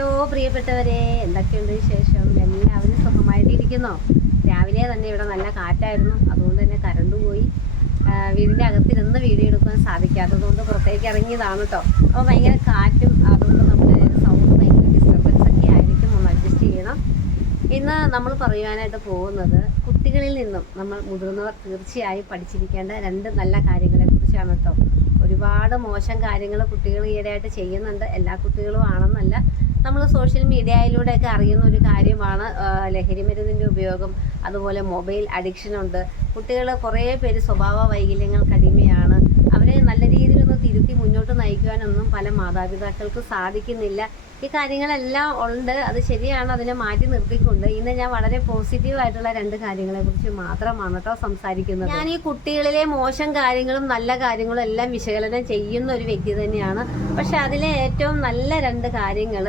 Hello പ്രിയപ്പെട്ടവരെ എന്തൊക്കെയുണ്ട് വിശേഷം? എല്ലാവരും സുഖമായിട്ടിരിക്കുന്നോ? രാവിലെ തന്നെ ഇവിടെ നല്ല കാറ്റായിരുന്നു. അതുകൊണ്ട് തന്നെ കറണ്ട് പോയി. വീടിന്റെ അകത്തിരുന്ന് വീഡിയോ എടുക്കാൻ സാധിക്കാത്തതുകൊണ്ട് പുറത്തേക്ക് ഇറങ്ങിയതാണ് കേട്ടോ അപ്പോൾ ഭയങ്കര കാറ്റും അതുകൊണ്ട് നമ്മുടെ സൗണ്ട് ഭയങ്കര ഡിസ്റ്റർബൻസ് ഒക്കെ ആയിരിക്കും. ഒന്ന് അഡ്ജസ്റ്റ് ചെയ്യണം. ഇന്ന് നമ്മൾ പറയുവാനായിട്ട് പോകുന്നത് കുട്ടികളിൽ നിന്നും നമ്മൾ മുതിർന്നവർ തീർച്ചയായും പഠിച്ചിരിക്കേണ്ട രണ്ട് നല്ല കാര്യങ്ങളെ കുറിച്ചാണ് കേട്ടോ ഒരുപാട് മോശം കാര്യങ്ങൾ കുട്ടികൾ ഈയിടെയായിട്ട് ചെയ്യുന്നുണ്ട്. എല്ലാ കുട്ടികളും ആണെന്നല്ല. നമ്മൾ സോഷ്യൽ മീഡിയയിലൂടെയൊക്കെ അറിയുന്ന ഒരു കാര്യമാണ് ലഹരി മരുന്നിന്റെ ഉപയോഗം അതുപോലെ മൊബൈൽ അഡിക്ഷൻ ഉണ്ട്. കുട്ടികൾ കുറേ പേര് സ്വഭാവ വൈകല്യങ്ങൾക്ക് അടിമയാണ്. അവരെ നല്ല രീതിയിൽ ഒന്ന് തിരുത്തി മുന്നോട്ട് നയിക്കുവാനൊന്നും പല മാതാപിതാക്കൾക്ക് സാധിക്കുന്നില്ല. ഈ കാര്യങ്ങളെല്ലാം ഉണ്ട്. അത് ശരിയാണ്. അതിനെ മാറ്റി നിർത്തിക്കൊണ്ട് ഇന്ന് ഞാൻ വളരെ പോസിറ്റീവ് ആയിട്ടുള്ള രണ്ട് കാര്യങ്ങളെ കുറിച്ച് മാത്രമാണ് കേട്ടോ സംസാരിക്കുന്നത്. ഞാൻ ഈ കുട്ടികളിലെ മോശം കാര്യങ്ങളും നല്ല കാര്യങ്ങളും എല്ലാം വിശകലനം ചെയ്യുന്ന ഒരു വ്യക്തി തന്നെയാണ്. പക്ഷെ അതിലെ ഏറ്റവും നല്ല രണ്ട് കാര്യങ്ങൾ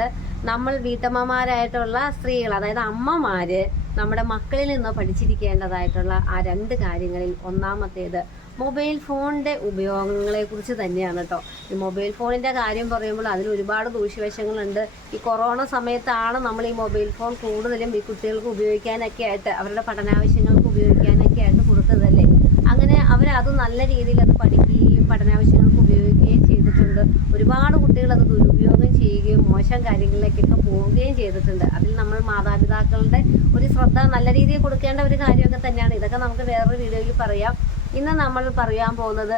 നമ്മൾ വീട്ടമ്മമാരായിട്ടുള്ള സ്ത്രീകൾ അതായത് അമ്മമാര് നമ്മുടെ മക്കളിൽ നിന്ന് പഠിച്ചിരിക്കേണ്ടതായിട്ടുള്ള ആ രണ്ട് കാര്യങ്ങളിൽ ഒന്നാമത്തേത് മൊബൈൽ ഫോണിന്റെ ഉപയോഗങ്ങളെ കുറിച്ച് തന്നെയാണ് കേട്ടോ ഈ മൊബൈൽ ഫോണിന്റെ കാര്യം പറയുമ്പോൾ അതിൽ ഒരുപാട് ദൂഷ്യവശങ്ങളുണ്ട്. ഈ കൊറോണ സമയത്താണ് നമ്മൾ ഈ മൊബൈൽ ഫോൺ കൂടുതലും ഈ കുട്ടികൾക്ക് ഉപയോഗിക്കാനൊക്കെ ആയിട്ട് അവരുടെ പഠനാവശ്യങ്ങൾക്ക് ഉപയോഗിക്കാനൊക്കെ ആയിട്ട് കൊടുത്തതല്ലേ അങ്ങനെ അവരത് നല്ല രീതിയിൽ അത് പഠിക്കുകയും പഠനാവശ്യങ്ങൾക്ക് ഉപയോഗിക്കുകയും ചെയ്തിട്ടുണ്ട്. ഒരുപാട് കുട്ടികൾ അത് ദുരുപയോഗം ചെയ്യുകയും മോശം കാര്യങ്ങളിലേക്കൊക്കെ പോവുകയും ചെയ്തിട്ടുണ്ട്. അതിൽ നമ്മൾ മാതാപിതാക്കളുടെ ഒരു ശ്രദ്ധ നല്ല രീതിയിൽ കൊടുക്കേണ്ട ഒരു കാര്യമൊക്കെ തന്നെയാണ്. ഇതൊക്കെ നമുക്ക് വേറൊരു വീഡിയോയിൽ പറയാം. ഇന്ന് നമ്മൾ പറയാൻ പോകുന്നത്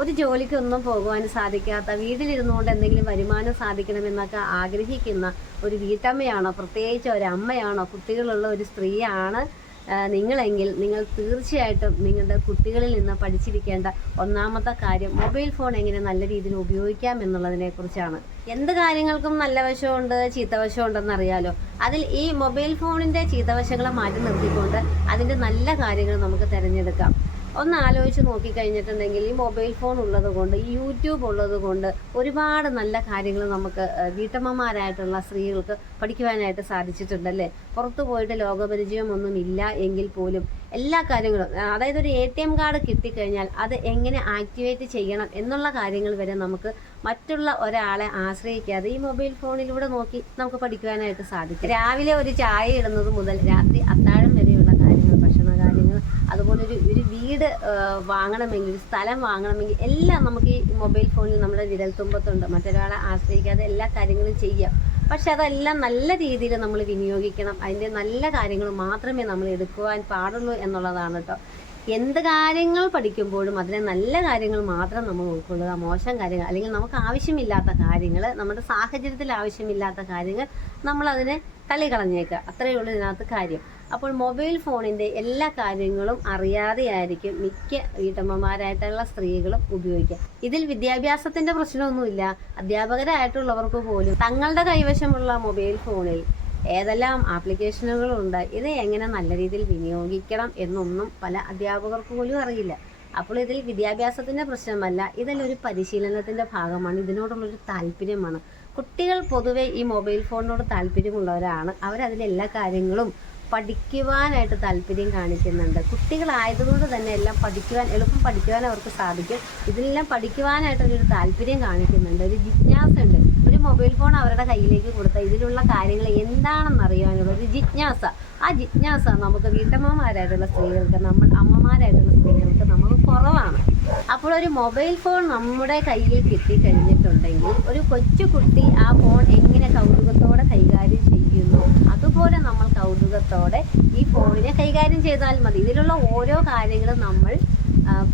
ഒരു ജോലിക്കൊന്നും പോകുവാൻ സാധിക്കാത്ത വീട്ടിലിരുന്നുകൊണ്ട് എന്തെങ്കിലും വരുമാനം സാധിക്കണമെന്നൊക്കെ ആഗ്രഹിക്കുന്ന ഒരു വീട്ടമ്മയാണോ പ്രത്യേകിച്ച് ഒരു അമ്മയാണോ കുട്ടികളുള്ള ഒരു സ്ത്രീയാണ് നിങ്ങളെങ്കിൽ നിങ്ങൾ തീർച്ചയായിട്ടും നിങ്ങളുടെ കുട്ടികളിൽ നിന്ന് പഠിച്ചിരിക്കേണ്ട ഒന്നാമത്തെ കാര്യം മൊബൈൽ ഫോൺ എങ്ങനെ നല്ല രീതിയിൽ ഉപയോഗിക്കാം എന്നുള്ളതിനെ കുറിച്ചാണ്. എന്ത് കാര്യങ്ങൾക്കും നല്ല വശമുണ്ട് ചീത്ത വശമുണ്ടെന്ന് അറിയാലോ. അതിൽ ഈ മൊബൈൽ ഫോണിന്റെ ചീത്തവശങ്ങളെ മാറ്റി നിർത്തിക്കൊണ്ട് അതിന്റെ നല്ല കാര്യങ്ങൾ നമുക്ക് തിരഞ്ഞെടുക്കാം. ഒന്ന് ആലോചിച്ച് നോക്കിക്കഴിഞ്ഞിട്ടുണ്ടെങ്കിൽ ഈ മൊബൈൽ ഫോൺ ഉള്ളത് കൊണ്ട് ഈ യൂട്യൂബ് ഉള്ളത് കൊണ്ട് ഒരുപാട് നല്ല കാര്യങ്ങൾ നമുക്ക് വീട്ടമ്മമാരായിട്ടുള്ള സ്ത്രീകൾക്ക് പഠിക്കുവാനായിട്ട് സാധിച്ചിട്ടുണ്ടല്ലേ? പുറത്തു പോയിട്ട് ലോകപരിചയം ഒന്നും ഇല്ല എങ്കിൽ പോലും എല്ലാ കാര്യങ്ങളും അതായത് ഒരു എ ടി എം കാർഡ് കിട്ടിക്കഴിഞ്ഞാൽ അത് എങ്ങനെ ആക്ടിവേറ്റ് ചെയ്യണം എന്നുള്ള കാര്യങ്ങൾ വരെ നമുക്ക് മറ്റുള്ള ഒരാളെ ആശ്രയിക്കാതെ ഈ മൊബൈൽ ഫോണിലൂടെ നോക്കി നമുക്ക് പഠിക്കുവാനായിട്ട് സാധിക്കും. രാവിലെ ഒരു ചായ ഇടുന്നത് മുതൽ രാത്രി അത്താഴം വരെയുള്ള കാര്യങ്ങൾ ഭക്ഷണ കാര്യങ്ങൾ അതുപോലെ ഒരു ഒരു വീട് വാങ്ങണമെങ്കിൽ സ്ഥലം വാങ്ങണമെങ്കിൽ എല്ലാം നമുക്ക് ഈ മൊബൈൽ ഫോണിൽ നമ്മുടെ വിരൽ തുമ്പത്തുണ്ട്. മറ്റൊരാളെ ആശ്രയിക്കാതെ എല്ലാ കാര്യങ്ങളും ചെയ്യാം. പക്ഷെ അതെല്ലാം നല്ല രീതിയിൽ നമ്മൾ വിനിയോഗിക്കണം. അതിന്റെ നല്ല കാര്യങ്ങൾ മാത്രമേ നമ്മൾ എടുക്കുവാൻ പാടുള്ളൂ എന്നുള്ളതാണ് കേട്ടോ എന്ത് കാര്യങ്ങൾ പഠിക്കുമ്പോഴും അതിലെ നല്ല കാര്യങ്ങൾ മാത്രം നമ്മൾ ഉൾക്കൊള്ളുക മോശം കാര്യങ്ങൾ അല്ലെങ്കിൽ നമുക്ക് ആവശ്യമില്ലാത്ത കാര്യങ്ങൾ നമ്മുടെ സാഹചര്യത്തിൽ ആവശ്യമില്ലാത്ത കാര്യങ്ങൾ നമ്മൾ അതിനെ തള്ളിക്കളഞ്ഞേക്കുക. അത്രയേ ഉള്ളൂ ഇതിനകത്ത് കാര്യം. അപ്പോൾ മൊബൈൽ ഫോണിന്റെ എല്ലാ കാര്യങ്ങളും അറിയാതെയായിരിക്കും മിക്ക വീട്ടമ്മമാരായിട്ടുള്ള സ്ത്രീകളും ഉപയോഗിക്കുക. ഇതിൽ വിദ്യാഭ്യാസത്തിന്റെ പ്രശ്നമൊന്നുമില്ല. അധ്യാപകരായിട്ടുള്ളവർക്ക് പോലും തങ്ങളുടെ കൈവശമുള്ള മൊബൈൽ ഫോണിൽ ഏതെല്ലാം ആപ്ലിക്കേഷനുകളുണ്ട് ഇത് എങ്ങനെ നല്ല രീതിയിൽ വിനിയോഗിക്കണം എന്നൊന്നും പല അധ്യാപകർക്ക് പോലും അറിയില്ല. അപ്പോൾ ഇതിൽ വിദ്യാഭ്യാസത്തിന്റെ പ്രശ്നമല്ല ഇതിലൊരു പരിശീലനത്തിന്റെ ഭാഗമാണ് ഇതിനോടുള്ളൊരു താല്പര്യമാണ്. കുട്ടികൾ പൊതുവെ ഈ മൊബൈൽ ഫോണിനോട് താല്പര്യമുള്ളവരാണ്. അവരതിലെല്ലാ കാര്യങ്ങളും പഠിക്കുവാനായിട്ട് താല്പര്യം കാണിക്കുന്നുണ്ട്. കുട്ടികളായതുകൊണ്ട് തന്നെ എല്ലാം പഠിക്കുവാൻ എളുപ്പം പഠിക്കുവാൻ അവർക്ക് സാധിക്കും. ഇതിനെല്ലാം പഠിക്കുവാനായിട്ട് ഒരു താല്പര്യം കാണിക്കുന്നുണ്ട്. ഒരു ജിജ്ഞാസ ഉണ്ട് ഒരു മൊബൈൽ ഫോൺ അവരുടെ കയ്യിലേക്ക് കൊടുത്താൽ ഇതിലുള്ള കാര്യങ്ങൾ എന്താണെന്ന് അറിയാനുള്ള ഒരു ജിജ്ഞാസ. ആ ജിജ്ഞാസ നമുക്ക് വീട്ടമ്മമാരായിട്ടുള്ള സ്ത്രീകൾക്ക് നമ്മൾ അമ്മമാരായിട്ടുള്ള സ്ത്രീകൾക്ക് നമുക്ക് കുറവാണ്. അപ്പോൾ ഒരു മൊബൈൽ ഫോൺ നമ്മുടെ കയ്യിൽ കിട്ടിക്കഴിഞ്ഞിട്ടുണ്ടെങ്കിൽ ഒരു കൊച്ചു കുട്ടി ആ ഫോൺ എങ്ങനെ കൗതുകത്തോടെ കൈകാര്യം ചെയ്യുന്നു? അതുപോലെ നമ്മൾ കൗതുകത്തോടെ ഈ ഫോണിനെ കൈകാര്യം ചെയ്താൽ മതി. ഇതിലുള്ള ഓരോ കാര്യങ്ങളും നമ്മൾ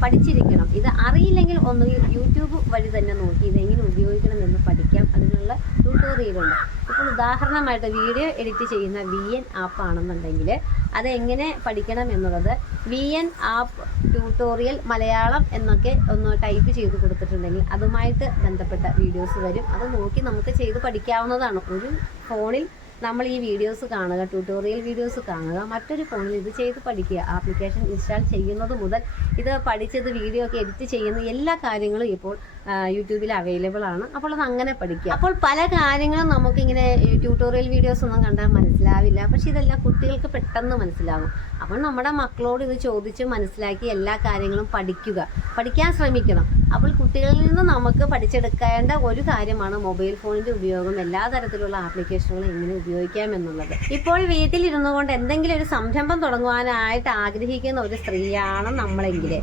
പഠിച്ചിരിക്കണം. ഇത് അറിയില്ലെങ്കിൽ ഒന്ന് യൂട്യൂബ് വഴി തന്നെ നോക്കി ഇതെങ്ങനെ ഉപയോഗിക്കണം എന്ന് പഠിക്കാം. അതിനുള്ള ട്യൂട്ടോറിയലുണ്ട് ഇപ്പോൾ ഉദാഹരണമായിട്ട് വീഡിയോ എഡിറ്റ് ചെയ്യുന്ന വി എൻ ആപ്പ് ആണെന്നുണ്ടെങ്കിൽ അത് എങ്ങനെ പഠിക്കണം എന്നുള്ളത് V N app tutorial Malayalam എന്നൊക്കെ ഒന്ന് ടൈപ്പ് ചെയ്ത് കൊടുത്തിട്ടുണ്ടെങ്കിൽ അതുമായിട്ട് ബന്ധപ്പെട്ട വീഡിയോസ് വരും. അത് നോക്കി നമുക്ക് ചെയ്ത് പഠിക്കാവുന്നതാണ്. ഒരു ഫോണിൽ നമ്മൾ ഈ വീഡിയോസ് കാണുക ട്യൂട്ടോറിയൽ വീഡിയോസ് കാണുക മറ്റൊരു ഫോണിൽ ഇത് ചെയ്ത് പഠിക്കുക ആപ്ലിക്കേഷൻ ഇൻസ്റ്റാൾ ചെയ്യുന്നത് മുതൽ ഇത് പഠിച്ചത് വീഡിയോ ഒക്കെ എഡിറ്റ് ചെയ്യുന്ന എല്ലാ കാര്യങ്ങളും ഇപ്പോൾ യൂട്യൂബിൽ അവൈലബിൾ ആണ്. അപ്പോൾ അത് അങ്ങനെ പഠിക്കുക അപ്പോൾ പല കാര്യങ്ങളും നമുക്കിങ്ങനെ ട്യൂട്ടോറിയൽ വീഡിയോസ് ഒന്നും കണ്ടാൽ മനസ്സിലാവില്ല. പക്ഷെ ഇതെല്ലാം കുട്ടികൾക്ക് പെട്ടെന്ന് മനസ്സിലാകും അപ്പോൾ നമ്മുടെ മക്കളോട് ഇത് ചോദിച്ച് മനസ്സിലാക്കി എല്ലാ കാര്യങ്ങളും പഠിക്കുക. പഠിക്കാൻ ശ്രമിക്കണം. അപ്പോൾ കുട്ടികളിൽ നിന്ന് നമുക്ക് പഠിച്ചെടുക്കേണ്ട ഒരു കാര്യമാണ് മൊബൈൽ ഫോണിന്റെ ഉപയോഗം. എല്ലാ തരത്തിലുള്ള ആപ്ലിക്കേഷനുകളും എങ്ങനെ ഉപയോഗിക്കാം എന്നുള്ളത്. ഇപ്പോൾ വീട്ടിലിരുന്നു കൊണ്ട് എന്തെങ്കിലും ഒരു സംരംഭം തുടങ്ങുവാനായിട്ട് ആഗ്രഹിക്കുന്ന ഒരു സ്ത്രീയാണ് നമ്മളെങ്കിൽ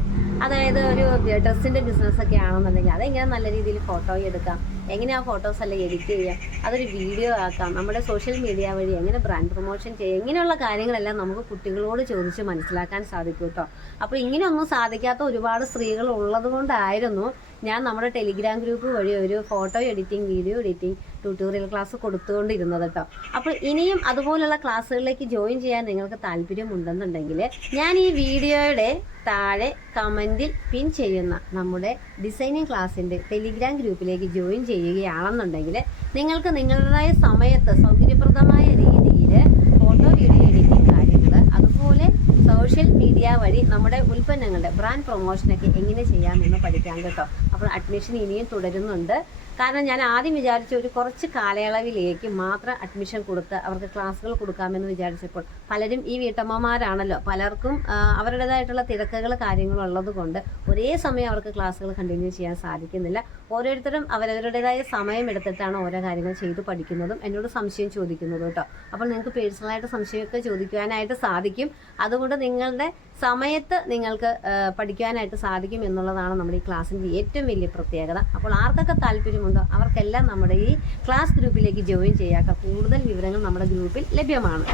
അതായത് ഒരു ഡ്രസ്സിന്റെ ബിസിനസ് ഒക്കെ ആണെന്നുണ്ടെങ്കിൽ അതെങ്ങനെ നല്ല രീതിയിൽ ഫോട്ടോ എടുക്കാം? എങ്ങനെ ആ ഫോട്ടോസ് അല്ല എഡിറ്റ് ചെയ്യാം? അതൊരു വീഡിയോ ആക്കാം. നമ്മുടെ സോഷ്യൽ മീഡിയ വഴി എങ്ങനെ ബ്രാൻഡ് പ്രൊമോഷൻ ചെയ്യാം? ഇങ്ങനെയുള്ള കാര്യങ്ങളെല്ലാം നമുക്ക് കുട്ടികളോട് ചോദിച്ച് മനസ്സിലാക്കാൻ സാധിക്കും കേട്ടോ. അപ്പോൾ ഇങ്ങനെയൊന്നും സാധിക്കാത്ത ഒരുപാട് സ്ത്രീകൾ ഉള്ളത് കൊണ്ടായിരുന്നു ഞാൻ നമ്മുടെ ടെലിഗ്രാം ഗ്രൂപ്പ് വഴി ഒരു photo editing video editing tutorial class കൊടുത്തുകൊണ്ടിരുന്നത് കേട്ടോ അപ്പോൾ ഇനിയും അതുപോലുള്ള ക്ലാസ്സുകളിലേക്ക് ജോയിൻ ചെയ്യാൻ നിങ്ങൾക്ക് താല്പര്യമുണ്ടെന്നുണ്ടെങ്കിൽ ഞാൻ ഈ വീഡിയോയുടെ താഴെ കമന്റിൽ പിൻ ചെയ്യുന്ന നമ്മുടെ ഡിസൈനിങ് ക്ലാസ്സിന്റെ ടെലിഗ്രാം ഗ്രൂപ്പിലേക്ക് ജോയിൻ ചെയ്യുകയാണെന്നുണ്ടെങ്കിൽ നിങ്ങൾക്ക് നിങ്ങളുടേതായ സമയത്ത് സൗകര്യപ്രദമായ രീതിയിൽ ഫോട്ടോ വീഡിയോ എഡിറ്റിംഗ് കാര്യങ്ങൾ അതുപോലെ സോഷ്യൽ മീഡിയ വഴി നമ്മുടെ ഉൽപ്പന്നങ്ങളുടെ ബ്രാൻഡ് പ്രൊമോഷനൊക്കെ എങ്ങനെ ചെയ്യാമെന്ന് പഠിക്കാം കേട്ടോ. അപ്പോൾ അഡ്മിഷൻ ഇനിയും തുടരുന്നുണ്ട്. കാരണം ഞാൻ ആദ്യം വിചാരിച്ച ഒരു കുറച്ച് കാലയളവിലേക്ക് മാത്രം അഡ്മിഷൻ കൊടുത്ത് അവർക്ക് ക്ലാസ്സുകൾ കൊടുക്കാമെന്ന് വിചാരിച്ചപ്പോൾ പലരും ഈ വീട്ടമ്മമാരാണല്ലോ. പലർക്കും അവരുടേതായിട്ടുള്ള തിരക്കുകൾ കാര്യങ്ങളും ഉള്ളത് കൊണ്ട് ഒരേ സമയം അവർക്ക് ക്ലാസ്സുകൾ കണ്ടിന്യൂ ചെയ്യാൻ സാധിക്കുന്നില്ല. ഓരോരുത്തരും അവരവരുടേതായ സമയം എടുത്തിട്ടാണ് ഓരോ കാര്യങ്ങൾ ചെയ്തു പഠിക്കുന്നതും എന്നോട് സംശയം ചോദിക്കുന്നതും കേട്ടോ. അപ്പോൾ നിങ്ങൾക്ക് പേഴ്സണലായിട്ട് സംശയമൊക്കെ ചോദിക്കുവാനായിട്ട് സാധിക്കും. അതുകൊണ്ട് നിങ്ങളുടെ സമയത്ത് നിങ്ങൾക്ക് പഠിക്കാനായിട്ട് സാധിക്കും എന്നുള്ളതാണ് നമ്മുടെ ഈ ക്ലാസ്സിന്റെ ഏറ്റവും വലിയ പ്രത്യേകത. അപ്പോൾ ആർക്കൊക്കെ താല്പര്യമുണ്ടോ അവർക്കെല്ലാം നമ്മുടെ ഈ ക്ലാസ് ഗ്രൂപ്പിലേക്ക് ജോയിൻ ചെയ്യാക്ക കൂടുതൽ വിവരങ്ങൾ നമ്മുടെ ഗ്രൂപ്പിൽ ലഭ്യമാണ്.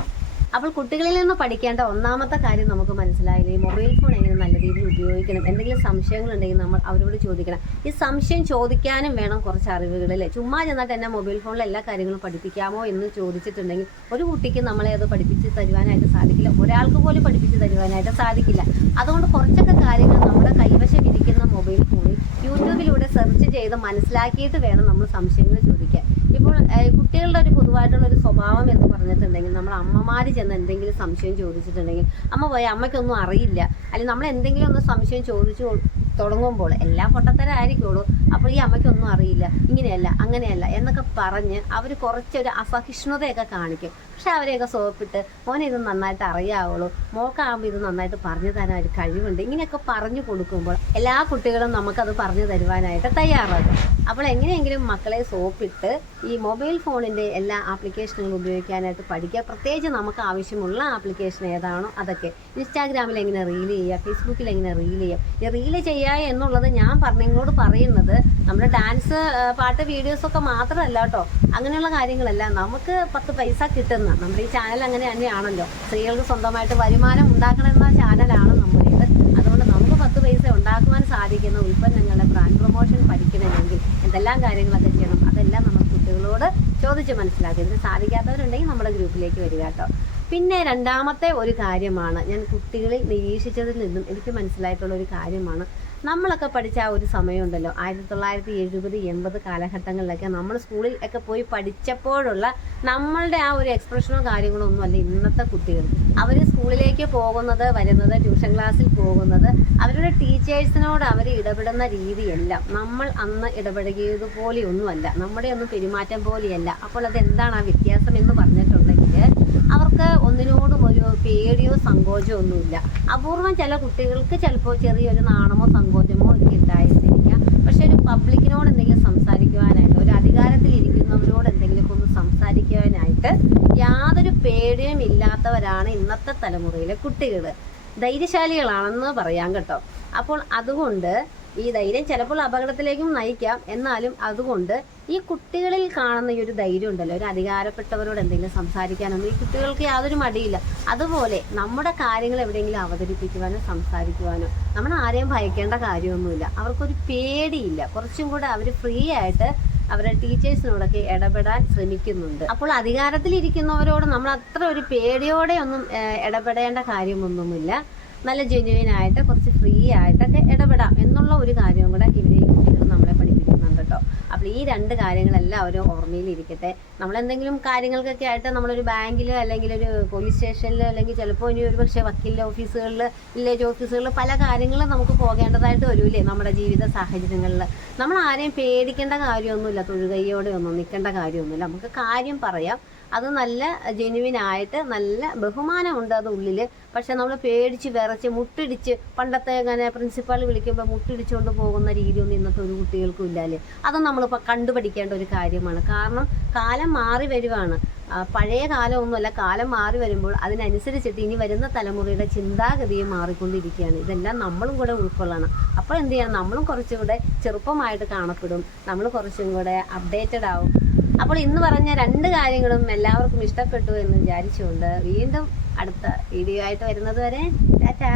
അപ്പോൾ കുട്ടികളിൽ നിന്ന് പഠിക്കേണ്ട ഒന്നാമത്തെ കാര്യം നമുക്ക് മനസ്സിലായില്ല? ഈ മൊബൈൽ ഫോൺ എങ്ങനെ നല്ല രീതിയിൽ ഉപയോഗിക്കണം? എന്തെങ്കിലും സംശയങ്ങൾ ഉണ്ടെങ്കിൽ നമ്മൾ അവരോട് ചോദിക്കണം. ഈ സംശയം ചോദിക്കാനും വേണം കുറച്ച് അറിവുകൾ അല്ലേ? ചുമ്മാ ചെന്നിട്ട് എന്നെ മൊബൈൽ ഫോണിൽ എല്ലാ കാര്യങ്ങളും പഠിപ്പിക്കാമോ എന്ന് ചോദിച്ചിട്ടുണ്ടെങ്കിൽ ഒരു കുട്ടിക്ക് നമ്മളെ അത് പഠിപ്പിച്ച് തരുവാനായിട്ട് സാധിക്കില്ല. ഒരാൾക്ക് പോലും പഠിപ്പിച്ച് തരുവാനായിട്ട് സാധിക്കില്ല. അതുകൊണ്ട് കുറച്ചൊക്കെ കാര്യങ്ങൾ നമ്മുടെ കൈവശം ഇരിക്കുന്ന മൊബൈൽ ഫോണിൽ യൂട്യൂബിലൂടെ സെർച്ച് ചെയ്ത് മനസ്സിലാക്കിയിട്ട് വേണം നമ്മൾ സംശയങ്ങൾ ചോദിക്കാൻ. ഇപ്പോൾ കുട്ടികളുടെ ഒരു പൊതുവായിട്ടുള്ള ഒരു സ്വഭാവം എന്ന് പറഞ്ഞിട്ടുണ്ടെങ്കിൽ നമ്മൾ അമ്മമാർ ചെന്ന് എന്തെങ്കിലും സംശയം ചോദിച്ചിട്ടുണ്ടെങ്കിൽ അമ്മ പോയി അമ്മയ്ക്കൊന്നും അറിയില്ല. അല്ലെങ്കിൽ നമ്മൾ എന്തെങ്കിലും ഒന്ന് സംശയം ചോദിച്ചു തുടങ്ങുമ്പോൾ എല്ലാം പൊട്ടത്തരായിരിക്കുള്ളൂ. അപ്പോൾ ഈ അമ്മയ്ക്കൊന്നും അറിയില്ല. ഇങ്ങനെയല്ല അങ്ങനെയല്ല എന്നൊക്കെ പറഞ്ഞ് അവർ കുറച്ചൊരു അസഹിഷ്ണുതയൊക്കെ കാണിക്കും. പക്ഷെ അവരെയൊക്കെ സോപ്പിട്ട് മോനെ ഇത് നന്നായിട്ട് അറിയാവുള്ളൂ. മോക്കാകുമ്പോൾ ഇത് നന്നായിട്ട് പറഞ്ഞു തരാൻ ഒരു കഴിവുണ്ട്. ഇങ്ങനെയൊക്കെ പറഞ്ഞു കൊടുക്കുമ്പോൾ എല്ലാ കുട്ടികളും നമുക്കത് പറഞ്ഞു തരുവാനായിട്ട് തയ്യാറാകും. അപ്പോൾ എങ്ങനെയെങ്കിലും മക്കളെ സോപ്പിട്ട് ഈ മൊബൈൽ ഫോണിന്റെ എല്ലാ ആപ്ലിക്കേഷനുകളും ഉപയോഗിക്കാനായിട്ട് പഠിക്കുക. പ്രത്യേകിച്ച് നമുക്ക് ആവശ്യമുള്ള ആപ്ലിക്കേഷൻ ഏതാണോ അതൊക്കെ. ഇൻസ്റ്റാഗ്രാമിൽ എങ്ങനെ റീൽ ചെയ്യുക ഫേസ്ബുക്കിൽ എങ്ങനെ റീൽ ചെയ്യുക. ഈ റീൽ ചെയ്യുക എന്നുള്ളത് ഞാൻ നിങ്ങളോട് പറയുന്നത്. നമ്മുടെ ഡാൻസ് പാട്ട് പാട്ട് വീഡിയോസൊക്കെ മാത്രമല്ല കേട്ടോ. അങ്ങനെയുള്ള കാര്യങ്ങളല്ല. നമുക്ക് പത്ത് പൈസ കിട്ടുന്ന നമ്മുടെ ഈ ചാനൽ അങ്ങനെ തന്നെയാണല്ലോ. സ്ത്രീകൾക്ക് സ്വന്തമായിട്ട് വരുമാനം ഉണ്ടാക്കണമെന്ന ചാനലാണ് നമ്മുടേത് അതുകൊണ്ട് നമുക്ക് പത്ത് പൈസ ഉണ്ടാക്കുവാൻ സാധിക്കുന്ന. ഉൽപ്പന്നങ്ങളുടെ ബ്രാൻഡ് പ്രൊമോഷൻ പഠിക്കണമെങ്കിൽ എന്തെല്ലാം കാര്യങ്ങളൊക്കെ ചെയ്യണം അതെല്ലാം നമ്മൾ കുട്ടികളോട് ചോദിച്ച് മനസ്സിലാക്കി. ഇതിന് സാധിക്കാത്തവരുണ്ടെങ്കിൽ നമ്മുടെ ഗ്രൂപ്പിലേക്ക് വരിക കേട്ടോ. പിന്നെ രണ്ടാമത്തെ ഒരു കാര്യമാണ് ഞാൻ കുട്ടികളിൽ നിരീക്ഷിച്ചതിൽ നിന്നും എനിക്ക് മനസ്സിലായിട്ടുള്ള ഒരു കാര്യമാണ്. നമ്മളൊക്കെ പഠിച്ച ആ ഒരു സമയമുണ്ടല്ലോ. ആയിരത്തി തൊള്ളായിരത്തി എഴുപത് എൺപത് കാലഘട്ടങ്ങളിലൊക്കെ നമ്മൾ സ്കൂളിൽ ഒക്കെ പോയി പഠിച്ചപ്പോഴുള്ള നമ്മളുടെ ആ ഒരു എക്സ്പ്രഷനോ കാര്യങ്ങളോ ഒന്നും അല്ല ഇന്നത്തെ കുട്ടികൾ. അവർ സ്കൂളിലേക്ക് പോകുന്നത് വരുന്നത് ട്യൂഷൻ ക്ലാസ്സിൽ പോകുന്നത് അവരുടെ ടീച്ചേഴ്സിനോട് അവർ ഇടപെടുന്ന രീതിയെല്ലാം. നമ്മൾ അന്ന് ഇടപെടുകയത് ഒന്നുമല്ല നമ്മുടെ ഒന്നും പെരുമാറ്റം പോലെയല്ല. അപ്പോൾ അത് എന്താണ് ആ വ്യത്യാസം എന്ന് പറഞ്ഞിട്ടുണ്ടെങ്കിൽ അവർക്ക് ഒന്നിനോടും ഒരു പേടിയോ സങ്കോചമോ ഒന്നുമില്ല. അപൂർവം ചില കുട്ടികൾക്ക് ചിലപ്പോൾ ചെറിയൊരു നാണമോ സങ്കോചമോ ഒക്കെ ഉണ്ടായിരുന്നിരിക്കാം പക്ഷെ ഒരു പബ്ലിക്കിനോട് എന്തെങ്കിലും സംസാരിക്കുവാനായിട്ട് ഒരു അധികാരത്തിൽ ഇരിക്കുന്നവരോട് എന്തെങ്കിലുമൊക്കെ ഒന്ന് സംസാരിക്കുവാനായിട്ട് യാതൊരു പേടിയും ഇല്ലാത്തവരാണ് ഇന്നത്തെ തലമുറയിലെ കുട്ടികൾ ധൈര്യശാലികളാണെന്ന് പറയാം കേട്ടോ. അപ്പോൾ അതുകൊണ്ട് ഈ ധൈര്യം ചിലപ്പോൾ അപകടത്തിലേക്കും നയിക്കാം. എന്നാലും അതുകൊണ്ട് ഈ കുട്ടികളിൽ കാണുന്ന ഈ ഒരു ധൈര്യം ഉണ്ടല്ലോ ഒരു അധികാരപ്പെട്ടവരോട് എന്തെങ്കിലും സംസാരിക്കാനൊന്നും ഈ കുട്ടികൾക്ക് യാതൊരു മടിയില്ല. അതുപോലെ നമ്മുടെ കാര്യങ്ങൾ എവിടെയെങ്കിലും അവതരിപ്പിക്കുവാനോ സംസാരിക്കുവാനോ നമ്മൾ ആരെയും ഭയക്കേണ്ട കാര്യമൊന്നുമില്ല. അവർക്കൊരു പേടിയില്ല. കുറച്ചും കൂടെ അവർ ഫ്രീ ആയിട്ട് അവരുടെ ടീച്ചേഴ്സിനോടൊക്കെ ഇടപെടാൻ ശ്രമിക്കുന്നുണ്ട്. അപ്പോൾ അധികാരത്തിലിരിക്കുന്നവരോട് നമ്മൾ അത്ര ഒരു പേടിയോടെ ഒന്നും ഇടപെടേണ്ട കാര്യമൊന്നുമില്ല. നല്ല ജെന്യുവൻ ആയിട്ട് കുറച്ച് ഫ്രീ ആയിട്ടൊക്കെ ഇടപെടാം എന്നുള്ള ഒരു കാര്യവും കൂടെ ഇവരെ ഈ കുട്ടികൾ നമ്മളെ പഠിപ്പിക്കുന്നുണ്ട് കേട്ടോ അപ്പോൾ ഈ കാര്യങ്ങളെല്ലാം രണ്ട് ഓർമ്മയിൽ അവർ നമ്മൾ എന്തെങ്കിലും കാര്യങ്ങൾക്കൊക്കെ ആയിട്ട് നമ്മളൊരു ബാങ്കിൽ അല്ലെങ്കിൽ ഒരു പോലീസ് സ്റ്റേഷനിൽ അല്ലെങ്കിൽ ചിലപ്പോൾ ഇനി ഒരു പക്ഷേ വക്കീലിന്റെ ഓഫീസുകളിൽ വില്ലേജ് ഓഫീസുകളിൽ പല കാര്യങ്ങളും നമുക്ക് പോകേണ്ടതായിട്ട് വരൂലേ നമ്മുടെ ജീവിത സാഹചര്യങ്ങളിൽ നമ്മൾ ആരെയും പേടിക്കേണ്ട കാര്യമൊന്നുമില്ല തൊഴുകൈയോടെ ഒന്നും നിൽക്കേണ്ട കാര്യമൊന്നുമില്ല. നമുക്ക് കാര്യം പറയാം. അത് നല്ല ജെനുവിൻ ആയിട്ട് നല്ല ബഹുമാനമുണ്ട് അത് ഉള്ളിൽ പക്ഷെ നമ്മൾ പേടിച്ച് വിറച്ച് മുട്ടിടിച്ച് പണ്ടത്തെ ഇങ്ങനെ പ്രിൻസിപ്പാൾ വിളിക്കുമ്പോൾ മുട്ടിടിച്ചുകൊണ്ട് പോകുന്ന രീതിയൊന്നും ഇന്നത്തെ ഒരു കുട്ടികൾക്കും ഇല്ലല്ലേ? അത് നമ്മളിപ്പോൾ കണ്ടുപഠിക്കേണ്ട ഒരു കാര്യമാണ്. കാരണം കാലം മാറി വരുവാണ്. പഴയ കാലമൊന്നുമല്ല കാലം മാറി വരുമ്പോൾ അതിനനുസരിച്ചിട്ട് ഇനി വരുന്ന തലമുറയുടെ ചിന്താഗതിയും മാറിക്കൊണ്ടിരിക്കുകയാണ്. ഇതെല്ലാം നമ്മളും കൂടെ ഉൾക്കൊള്ളണം. അപ്പോൾ എന്ത് ചെയ്യണം? നമ്മളും കുറച്ചുകൂടെ ചെറുപ്പമായിട്ട് കാണപ്പെടും. നമ്മൾ കുറച്ചും കൂടെ അപ്ഡേറ്റഡ് ആവും. അപ്പോൾ ഇന്ന് പറഞ്ഞ രണ്ട് കാര്യങ്ങളും എല്ലാവർക്കും ഇഷ്ടപ്പെട്ടു എന്ന് വിചാരിച്ചുകൊണ്ട് വീണ്ടും അടുത്ത വീഡിയോ ആയിട്ട് വരുന്നത് വരെ. ടാറ്റാ.